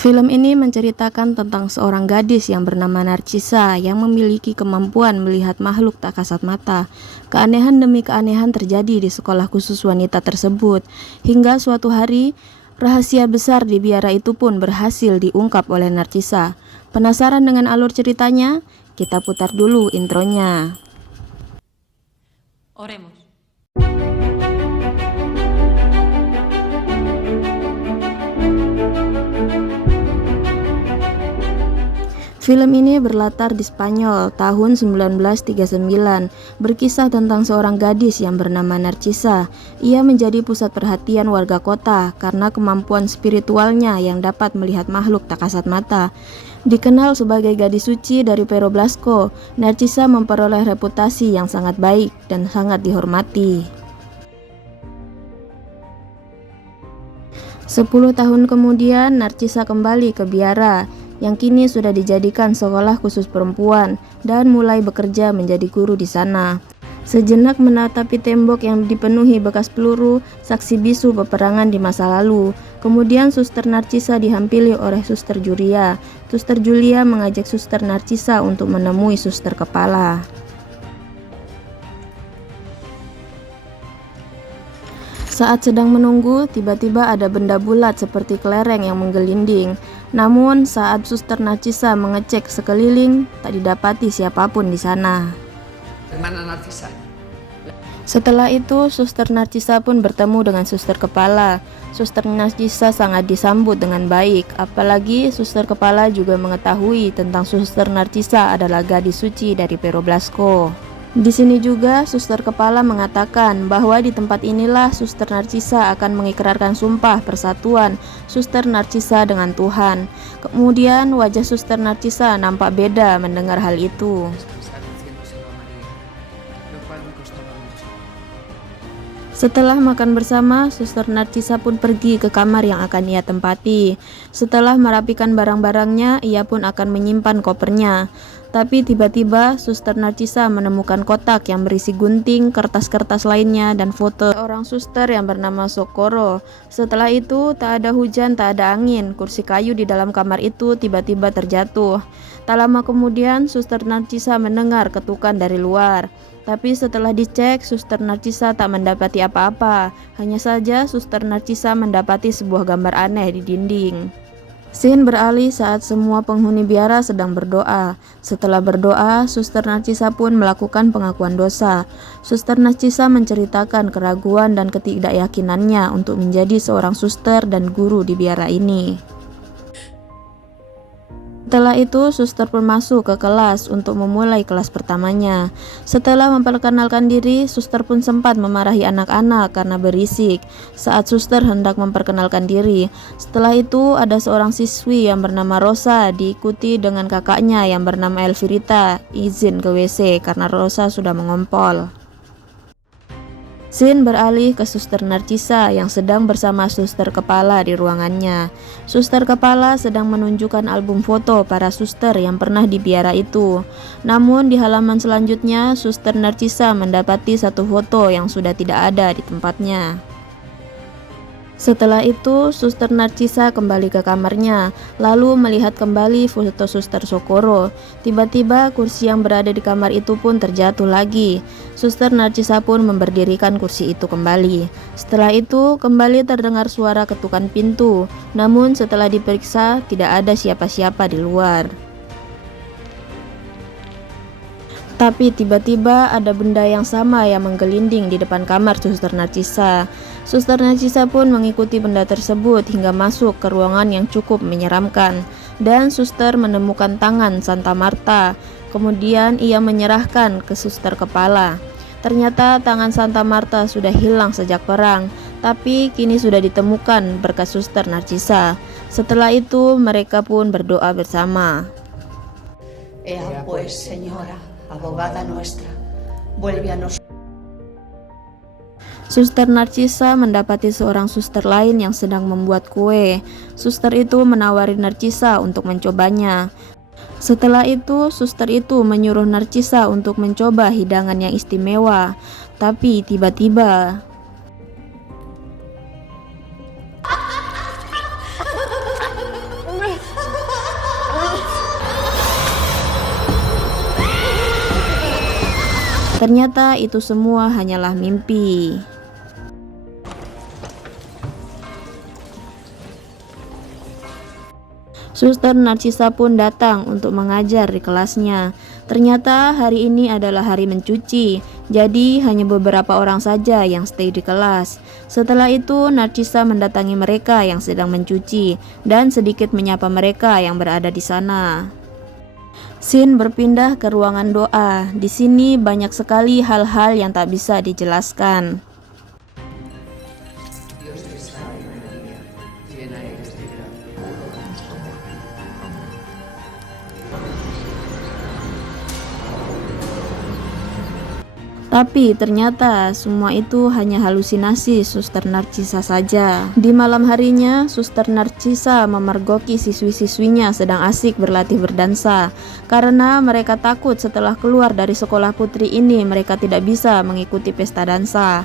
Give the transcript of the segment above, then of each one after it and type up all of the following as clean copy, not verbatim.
Film ini menceritakan tentang seorang gadis yang bernama Narcisa yang memiliki kemampuan melihat makhluk tak kasat mata. Keanehan demi keanehan terjadi di sekolah khusus wanita tersebut, hingga suatu hari rahasia besar di biara itu pun berhasil diungkap oleh Narcisa. Penasaran dengan alur ceritanya? Kita putar dulu intronya. Oremos. Film ini berlatar di Spanyol tahun 1939, berkisah tentang seorang gadis yang bernama Narcisa. Ia menjadi pusat perhatian warga kota karena kemampuan spiritualnya yang dapat melihat makhluk tak kasat mata. Dikenal sebagai gadis suci dari Pero Blasco, Narcisa memperoleh reputasi yang sangat baik dan sangat dihormati. 10 tahun kemudian, Narcisa kembali ke biara yang kini sudah dijadikan sekolah khusus perempuan dan mulai bekerja menjadi guru di sana. Sejenak menatapi tembok yang dipenuhi bekas peluru, saksi bisu peperangan di masa lalu. Kemudian Suster Narcisa dihampiri oleh Suster Julia. Suster Julia mengajak Suster Narcisa untuk menemui Suster Kepala. Saat sedang menunggu, tiba-tiba ada benda bulat seperti kelereng yang menggelinding. Namun, saat Suster Narcisa mengecek sekeliling, tak didapati siapapun di sana. Hermana Narcisa. Setelah itu, Suster Narcisa pun bertemu dengan Suster Kepala. Suster Narcisa sangat disambut dengan baik, apalagi Suster Kepala juga mengetahui tentang Suster Narcisa adalah gadis suci dari Pero Blasco. Di sini juga Suster Kepala mengatakan bahwa di tempat inilah Suster Narcisa akan mengikrarkan sumpah persatuan Suster Narcisa dengan Tuhan. Kemudian wajah Suster Narcisa nampak beda mendengar hal itu. Setelah makan bersama, Suster Narcisa pun pergi ke kamar yang akan ia tempati. Setelah merapikan barang-barangnya, ia pun akan menyimpan kopernya. Tapi tiba-tiba Suster Narcisa menemukan kotak yang berisi gunting, kertas-kertas lainnya, dan foto orang suster yang bernama Socorro. Setelah itu, tak ada hujan, tak ada angin. Kursi kayu di dalam kamar itu tiba-tiba terjatuh. Tak lama kemudian, Suster Narcisa mendengar ketukan dari luar. Tapi setelah dicek, Suster Narcisa tak mendapati apa-apa. Hanya saja Suster Narcisa mendapati sebuah gambar aneh di dinding. Scene beralih saat semua penghuni biara sedang berdoa. Setelah berdoa, Suster Narcisa pun melakukan pengakuan dosa. Suster Narcisa menceritakan keraguan dan ketidakyakinannya untuk menjadi seorang suster dan guru di biara ini. Setelah itu, suster pun masuk ke kelas untuk memulai kelas pertamanya. Setelah memperkenalkan diri, suster pun sempat memarahi anak-anak karena berisik saat suster hendak memperkenalkan diri. Setelah itu, ada seorang siswi yang bernama Rosa diikuti dengan kakaknya yang bernama Elvirita izin ke WC karena Rosa sudah mengompol. Scene beralih ke Suster Narcisa yang sedang bersama Suster Kepala di ruangannya. Suster Kepala sedang menunjukkan album foto para suster yang pernah di biara itu. Namun di halaman selanjutnya, Suster Narcisa mendapati satu foto yang sudah tidak ada di tempatnya. Setelah itu, Suster Narcisa kembali ke kamarnya, lalu melihat kembali foto Suster Socorro. Tiba-tiba kursi yang berada di kamar itu pun terjatuh lagi. Suster Narcisa pun memberdirikan kursi itu kembali. Setelah itu, kembali terdengar suara ketukan pintu. Namun setelah diperiksa, tidak ada siapa-siapa di luar. Tapi tiba-tiba ada benda yang sama yang menggelinding di depan kamar Suster Narcisa. Suster Narcisa pun mengikuti benda tersebut hingga masuk ke ruangan yang cukup menyeramkan. Dan suster menemukan tangan Santa Marta. Kemudian ia menyerahkan ke Suster Kepala. Ternyata tangan Santa Marta sudah hilang sejak perang, tapi kini sudah ditemukan berkat Suster Narcisa. Setelah itu mereka pun berdoa bersama. Ea pues, Señora, abogada nuestra, vuelve a nosotros. Suster Narcisa mendapati seorang suster lain yang sedang membuat kue. Suster itu menawari Narcisa untuk mencobanya. Setelah itu, suster itu menyuruh Narcisa untuk mencoba hidangan yang istimewa. Tapi tiba-tiba Ternyata itu semua hanyalah mimpi. Suster Narcisa pun datang untuk mengajar di kelasnya. Ternyata hari ini adalah hari mencuci, jadi hanya beberapa orang saja yang stay di kelas. Setelah itu Narcisa mendatangi mereka yang sedang mencuci dan sedikit menyapa mereka yang berada di sana. Scene berpindah ke ruangan doa. Di sini banyak sekali hal-hal yang tak bisa dijelaskan. Dios te salve María, llena eres de gracia. Tapi ternyata semua itu hanya halusinasi Suster Narcisa saja. Di malam harinya, Suster Narcisa memergoki siswi-siswinya sedang asik berlatih berdansa. Karena mereka takut setelah keluar dari sekolah putri ini mereka tidak bisa mengikuti pesta dansa.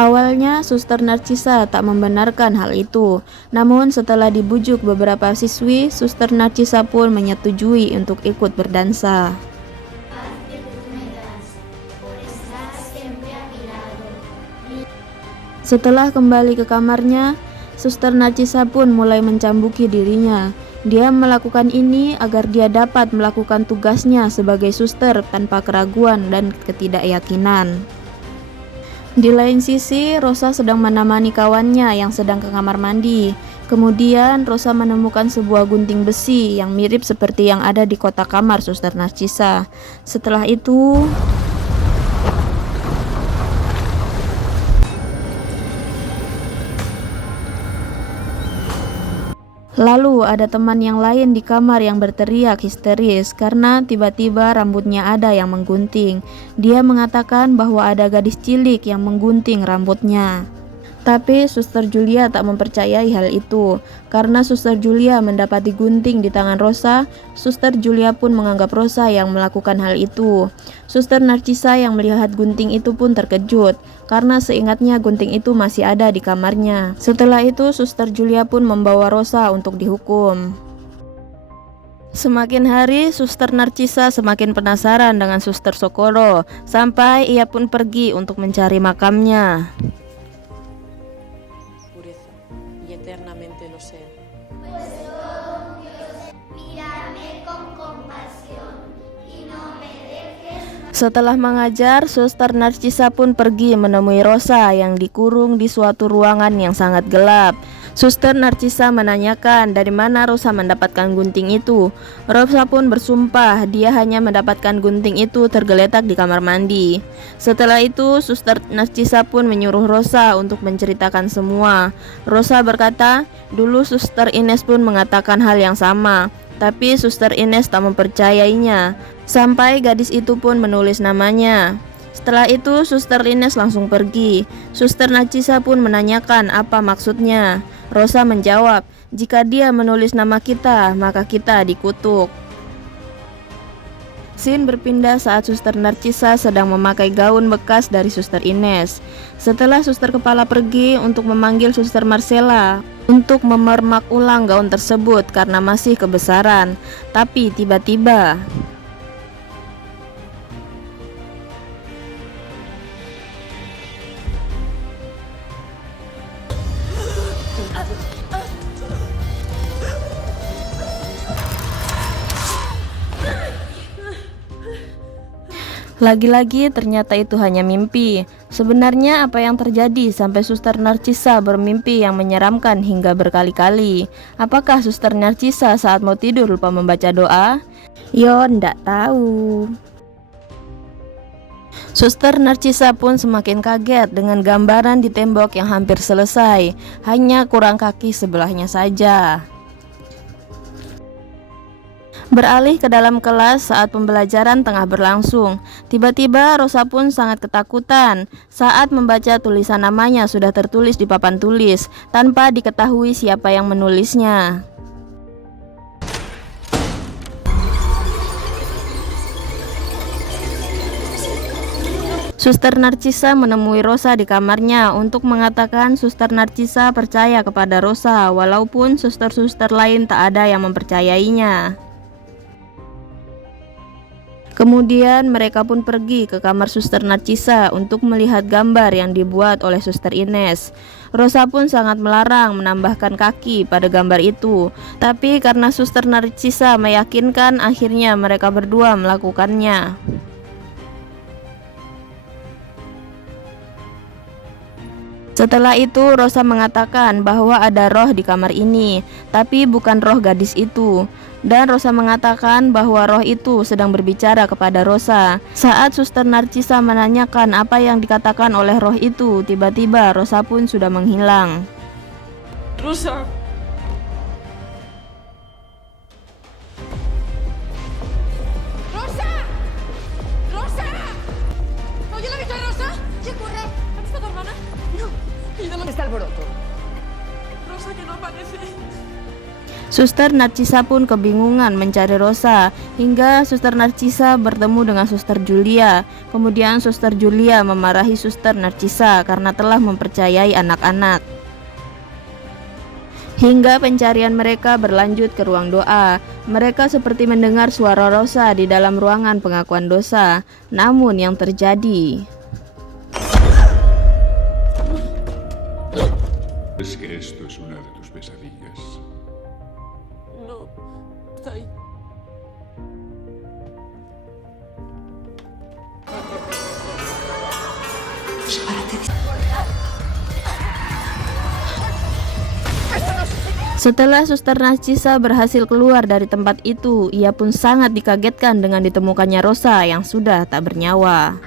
Awalnya Suster Narcisa tak membenarkan hal itu. Namun setelah dibujuk beberapa siswi, Suster Narcisa pun menyetujui untuk ikut berdansa. Setelah kembali ke kamarnya, Suster Narcisa pun mulai mencambuki dirinya. Dia melakukan ini agar dia dapat melakukan tugasnya sebagai suster tanpa keraguan dan ketidakyakinan. Di lain sisi, Rosa sedang menemani kawannya yang sedang ke kamar mandi. Kemudian Rosa menemukan sebuah gunting besi yang mirip seperti yang ada di kotak kamar Suster Narcisa. Setelah itu, lalu ada teman yang lain di kamar yang berteriak histeris karena tiba-tiba rambutnya ada yang menggunting. Dia mengatakan bahwa ada gadis cilik yang menggunting rambutnya. Tapi Suster Julia tak mempercayai hal itu. Karena Suster Julia mendapati gunting di tangan Rosa, Suster Julia pun menganggap Rosa yang melakukan hal itu. Suster Narcisa yang melihat gunting itu pun terkejut, karena seingatnya gunting itu masih ada di kamarnya. Setelah itu Suster Julia pun membawa Rosa untuk dihukum. Semakin hari, Suster Narcisa semakin penasaran dengan Suster Socorro, sampai ia pun pergi untuk mencari makamnya. Pureza, y eternamente lo sea. Setelah mengajar, Suster Narcisa pun pergi menemui Rosa yang dikurung di suatu ruangan yang sangat gelap. Suster Narcisa menanyakan dari mana Rosa mendapatkan gunting itu. Rosa pun bersumpah dia hanya mendapatkan gunting itu tergeletak di kamar mandi. Setelah itu, Suster Narcisa pun menyuruh Rosa untuk menceritakan semua. Rosa berkata, dulu Suster Ines pun mengatakan hal yang sama. Tapi Suster Ines tak mempercayainya, sampai gadis itu pun menulis namanya. Setelah itu Suster Ines langsung pergi. Suster Narcisa pun menanyakan apa maksudnya. Rosa menjawab, jika dia menulis nama kita, maka kita dikutuk. Scene berpindah saat Suster Narcisa sedang memakai gaun bekas dari Suster Ines. Setelah suster kepala pergi untuk memanggil Suster Marcella untuk memermak ulang gaun tersebut karena masih kebesaran. Tapi tiba-tiba lagi-lagi ternyata itu hanya mimpi. Sebenarnya apa yang terjadi sampai Suster Narcisa bermimpi yang menyeramkan hingga berkali-kali? Apakah Suster Narcisa saat mau tidur lupa membaca doa? Yo, ndak tahu. Suster Narcisa pun semakin kaget dengan gambaran di tembok yang hampir selesai, hanya kurang kaki sebelahnya saja. Beralih ke dalam kelas saat pembelajaran tengah berlangsung. Tiba-tiba Rosa pun sangat ketakutan saat membaca tulisan namanya sudah tertulis di papan tulis tanpa diketahui siapa yang menulisnya. Suster Narcisa menemui Rosa di kamarnya untuk mengatakan Suster Narcisa percaya kepada Rosa walaupun suster-suster lain tak ada yang mempercayainya. Kemudian mereka pun pergi ke kamar Suster Narcisa untuk melihat gambar yang dibuat oleh Suster Ines. Rosa pun sangat melarang menambahkan kaki pada gambar itu, tapi karena Suster Narcisa meyakinkan, akhirnya mereka berdua melakukannya. Setelah itu Rosa mengatakan bahwa ada roh di kamar ini, tapi bukan roh gadis itu. Dan Rosa mengatakan bahwa roh itu sedang berbicara kepada Rosa. Saat Suster Narcisa menanyakan apa yang dikatakan oleh roh itu, tiba-tiba Rosa pun sudah menghilang. Rosa. Rosa. Rosa. ¿Oye la visto a Rosa? ¿Qué ocurre? ¿Has visto a tu hermana? No. ¿Y dónde está el alboroto? Rosa que no aparece. Suster Narcisa pun kebingungan mencari Rosa, hingga Suster Narcisa bertemu dengan Suster Julia. Kemudian Suster Julia memarahi Suster Narcisa karena telah mempercayai anak-anak. Hingga pencarian mereka berlanjut ke ruang doa. Mereka seperti mendengar suara Rosa di dalam ruangan pengakuan dosa. Namun yang terjadi, Es que esto es una de tus pesadillas. No. Está ahí. setelah Suster Narcisa berhasil keluar dari tempat itu, ia pun sangat dikagetkan dengan ditemukannya Rosa yang sudah tak bernyawa.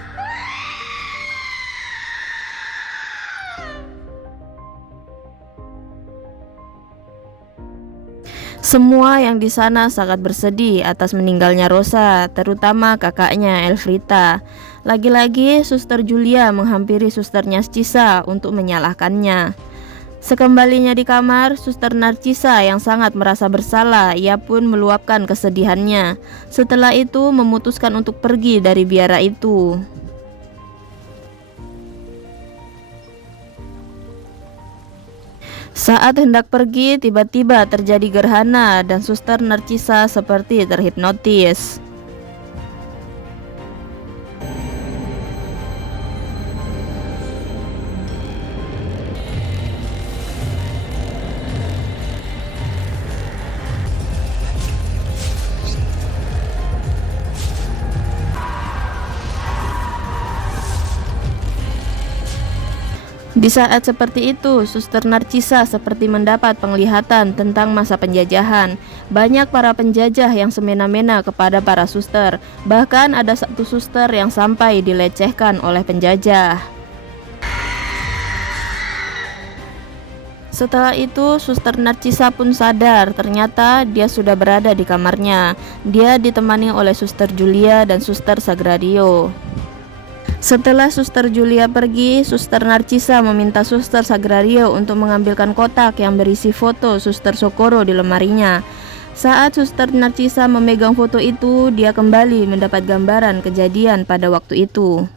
Semua yang di sana sangat bersedih atas meninggalnya Rosa, terutama kakaknya Elfrita. Lagi-lagi Suster Julia menghampiri Suster Narcisa untuk menyalahkannya. Sekembalinya di kamar, Suster Narcisa yang sangat merasa bersalah, ia pun meluapkan kesedihannya. Setelah itu memutuskan untuk pergi dari biara itu. Saat hendak pergi, tiba-tiba terjadi gerhana dan Suster Narcisa seperti terhipnotis. Di saat seperti itu, Suster Narcisa seperti mendapat penglihatan tentang masa penjajahan. Banyak para penjajah yang semena-mena kepada para suster. Bahkan ada satu suster yang sampai dilecehkan oleh penjajah. Setelah itu, Suster Narcisa pun sadar ternyata dia sudah berada di kamarnya. Dia ditemani oleh Suster Julia dan Suster Sagrario. Setelah Suster Julia pergi, Suster Narcisa meminta Suster Sagrario untuk mengambilkan kotak yang berisi foto Suster Socorro di lemarinya. Saat Suster Narcisa memegang foto itu, dia kembali mendapat gambaran kejadian pada waktu itu.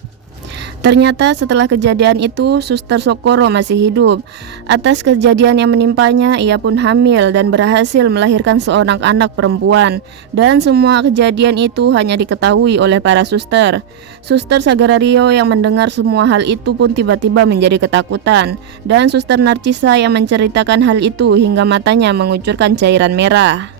Ternyata setelah kejadian itu, Suster Socorro masih hidup. Atas kejadian yang menimpanya, ia pun hamil dan berhasil melahirkan seorang anak perempuan. Dan semua kejadian itu hanya diketahui oleh para suster. Suster Sagrario yang mendengar semua hal itu pun tiba-tiba menjadi ketakutan. Dan Suster Narcisa yang menceritakan hal itu hingga matanya mengucurkan cairan merah.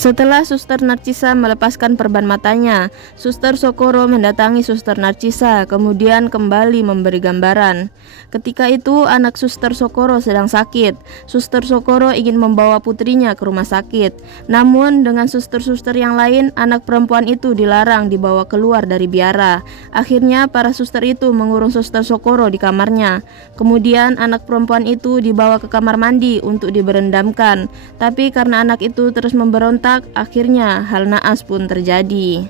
Setelah Suster Narcisa melepaskan perban matanya, Suster Socorro mendatangi Suster Narcisa, kemudian kembali memberi gambaran. Ketika itu anak Suster Socorro sedang sakit. Suster Socorro ingin membawa putrinya ke rumah sakit. Namun dengan suster-suster yang lain, anak perempuan itu dilarang dibawa keluar dari biara. Akhirnya para suster itu mengurung Suster Socorro di kamarnya. Kemudian anak perempuan itu dibawa ke kamar mandi untuk diberendamkan. Tapi karena anak itu terus memberontak, akhirnya hal naas pun terjadi.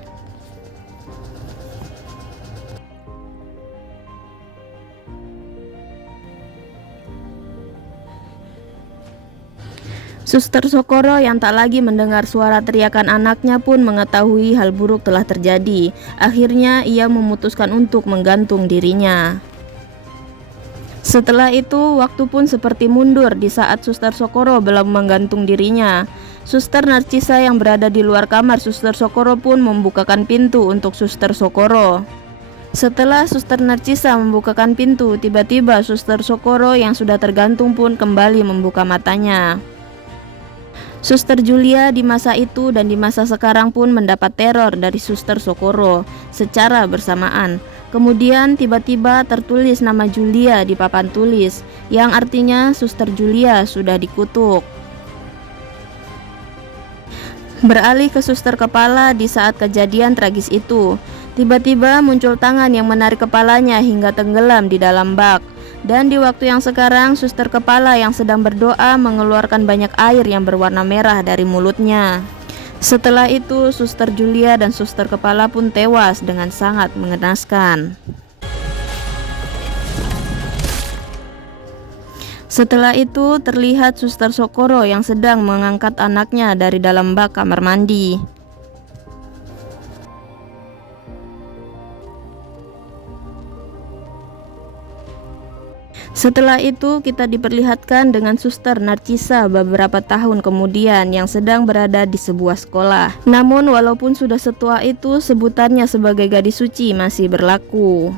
Suster Socorro yang tak lagi mendengar suara teriakan anaknya pun mengetahui hal buruk telah terjadi. Akhirnya ia memutuskan untuk menggantung dirinya. Setelah itu, waktu pun seperti mundur di saat Suster Socorro belum menggantung dirinya. Suster Narcisa yang berada di luar kamar Suster Sokoro pun membukakan pintu untuk Suster Sokoro. Setelah Suster Narcisa membukakan pintu, tiba-tiba Suster Sokoro yang sudah tergantung pun kembali membuka matanya. Suster Julia di masa itu dan di masa sekarang pun mendapat teror dari Suster Sokoro secara bersamaan. Kemudian tiba-tiba tertulis nama Julia di papan tulis, yang artinya Suster Julia sudah dikutuk. Beralih ke suster kepala di saat kejadian tragis itu, tiba-tiba muncul tangan yang menarik kepalanya hingga tenggelam di dalam bak. Dan di waktu yang sekarang, suster kepala yang sedang berdoa mengeluarkan banyak air yang berwarna merah dari mulutnya. Setelah itu, Suster Julia dan suster kepala pun tewas dengan sangat mengenaskan. Setelah itu, terlihat Suster Sokoro yang sedang mengangkat anaknya dari dalam bak kamar mandi. Setelah itu, kita diperlihatkan dengan Suster Narcisa beberapa tahun kemudian yang sedang berada di sebuah sekolah. Namun, walaupun sudah setua itu, sebutannya sebagai gadis suci masih berlaku.